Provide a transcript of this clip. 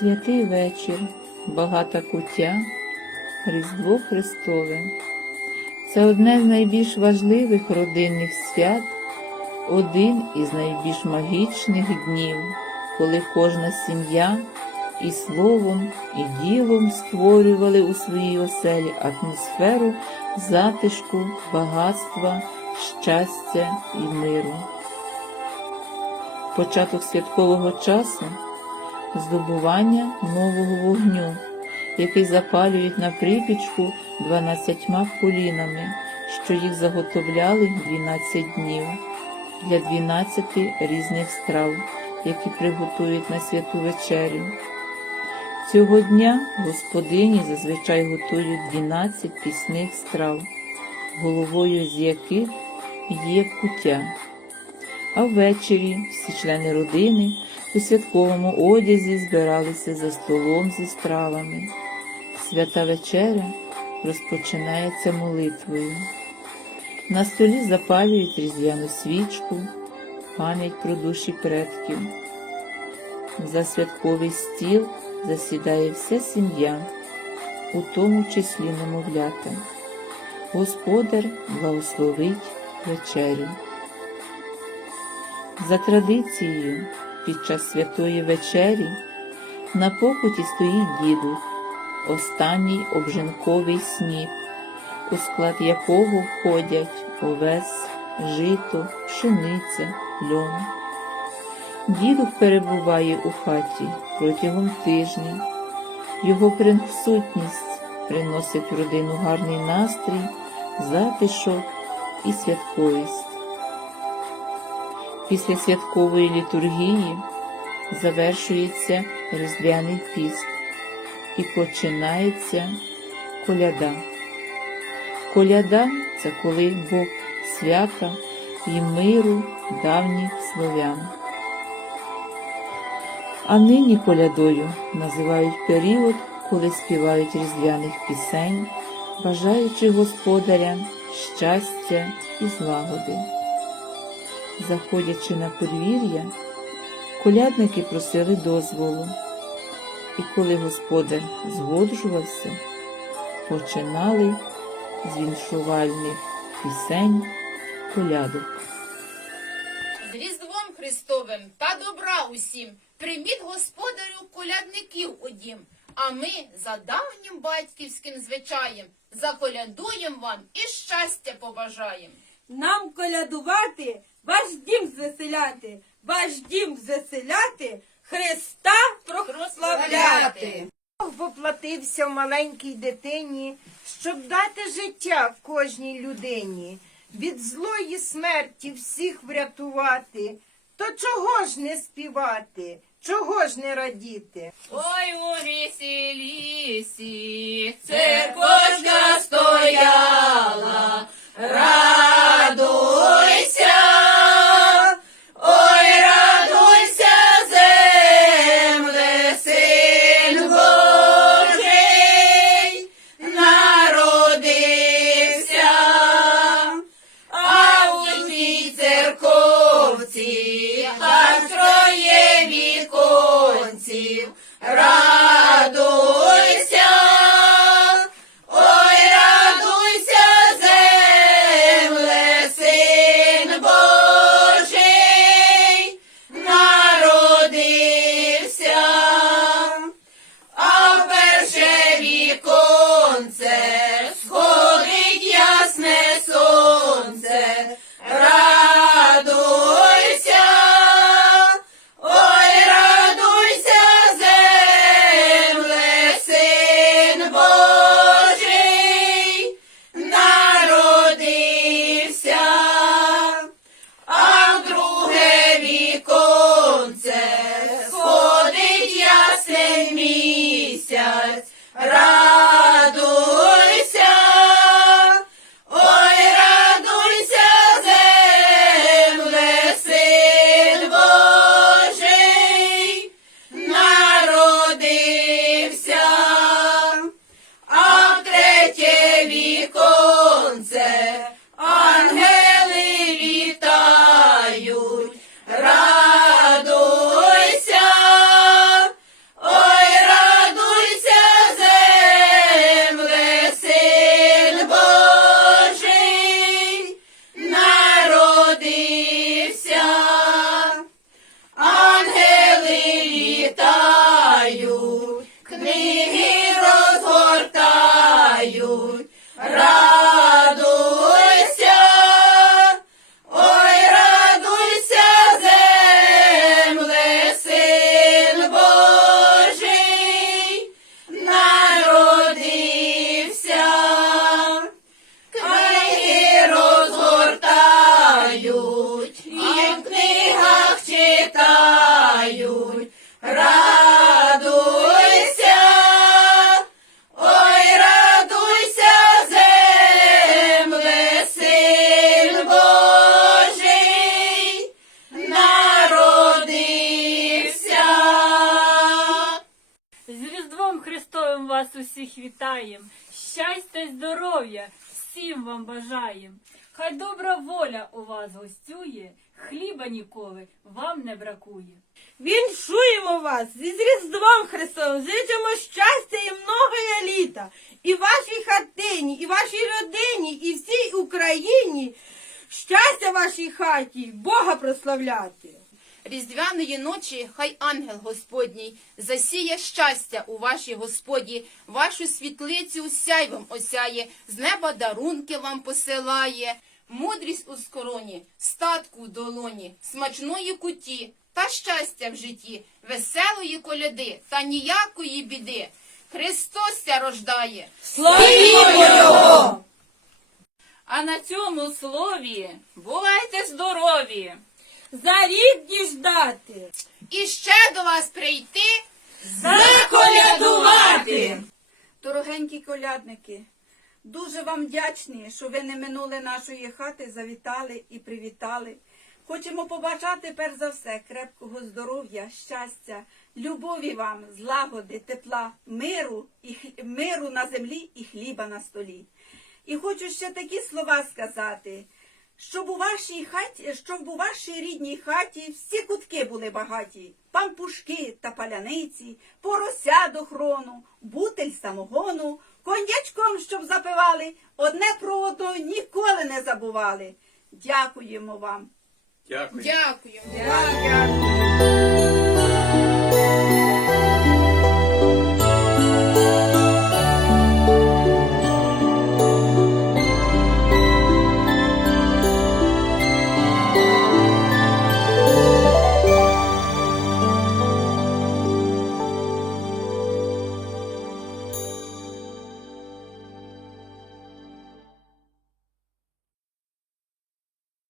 Святий вечір, багата куття, Різдво Христове. Це одне з найбільш важливих родинних свят, один із найбільш магічних днів, коли кожна сім'я і словом, і ділом створювали у своїй оселі атмосферу затишку, багатства, щастя і миру. Початок святкового часу здобування нового вогню, який запалюють на припічку дванадцятьма полінами, що їх заготовляли 12 днів для 12 різних страв, які приготують на святу вечерю. Цього дня господині зазвичай готують 12 пісних страв, головою з яких є куття. А ввечері всі члени родини у святковому одязі збиралися за столом зі стравами. Свята вечеря розпочинається молитвою. На столі запалюють різдвяну свічку, пам'ять про душі предків. За святковий стіл засідає вся сім'я, у тому числі немовлята. Господар благословить вечерю. За традицією, під час святої вечері на покуті стоїть дідух, останній обжинковий сніп, у склад якого входять овес, жито, пшениця, льон. Дідух перебуває у хаті протягом тижня. Його присутність приносить в родину гарний настрій, затишок і святковість. Після святкової літургії завершується Різдвяний піст і починається коляда. Коляда це коли Бог свята і миру давніх слов'ян. А нині колядою називають період, коли співають різдвяних пісень, бажаючи господарям щастя і злагоди. Заходячи на подвір'я, колядники просили дозволу, і коли господар згоджувався, починали з віншувальних пісень колядок. З Різдвом Христовим та добра усім, прийміть господарю колядників у дім, а ми за давнім батьківським звичаєм заколядуємо вам і щастя побажаєм. Нам колядувати, ваш дім звеселяти, ваш дім звеселяти, Христа прославляти. Бог воплотився в маленькій дитині, щоб дати життя кожній людині, від злої смерті всіх врятувати. То чого ж не співати, чого ж не радіти? Ой, у лісі, лісі, церквочка Say. Здоров'я всім вам бажаєм. Хай добра воля у вас гостює, хліба ніколи вам не бракує. Віншуємо вас зі Різдвом Христовим, зичимо щастя і многое літа. І вашій хатині, і вашій родині, і всій Україні. Щастя вашій хаті, Бога прославляти. Різдвяної ночі хай ангел Господній засіє щастя у вашій Господі, вашу світлицю сяйвом осяє, з неба дарунки вам посилає, мудрість у скороні, статку в долоні, смачної куті та щастя в житті, веселої коляди та ніякої біди. Христос ся рождає. Славімо Його! А на цьому слові бувайте здорові! За рік діждати, І ще до вас прийти. заколядувати! Дорогенькі колядники, дуже вам вдячні, що ви не минули нашої хати, завітали і привітали. Хочемо побажати перш за все крепкого здоров'я, щастя, любові вам, злагоди, тепла, миру і миру на землі і хліба на столі. І хочу ще такі слова сказати. Щоб у вашій хаті, щоб у вашій рідній хаті всі кутки були багаті, пампушки та паляниці, порося до хрону, бутель самогону, коньячком, щоб запивали, одне про одного ніколи не забували. Дякуємо вам. Дякую. Дякую. Дякую.